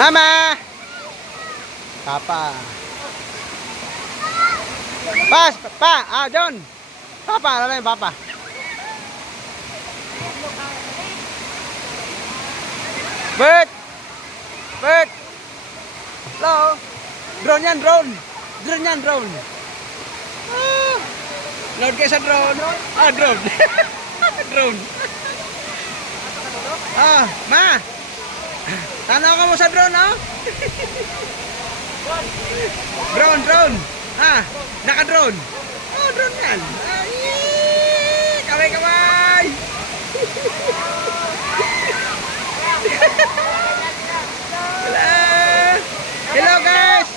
Mama! Papa. Pas, pa, John. Papa, ano yung papa? Bert! Bert! Hello? Drone yan, drone. Drone yan, drone. Load kayo sa drone. Drone. Drone. Ma! Tanaw ka mo sa drone, oh? Drone, drone. Naka-drone. Drone yan. Kaway, kaway. Hello, guys.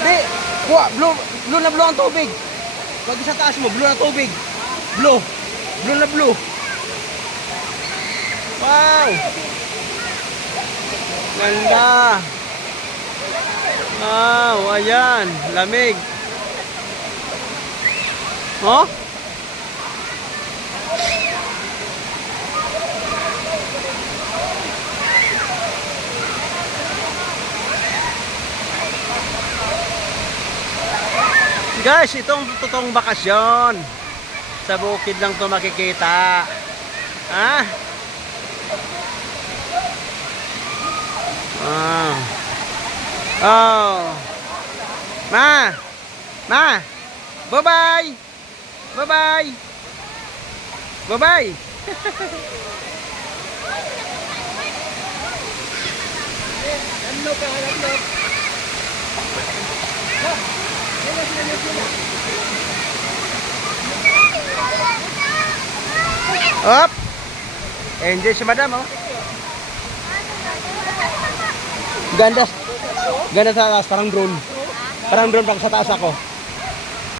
Di, kuha, blue na blue ang tubig. Pag sa taas mo, blue na tubig. Blue. Blue na blue. Wow. Ganda. Wow, ayan, lamig. Oh? Guys, itong totoong bakasyon. Sa bukid lang to makikita. Oh. Ma. Bye-bye. Bye-bye. Bye-bye. Ano ka hanap? Up. Enjoy si madam, oh. Ganda. Ganda sa taas, parang drone. Parang drone pag sa taas ako.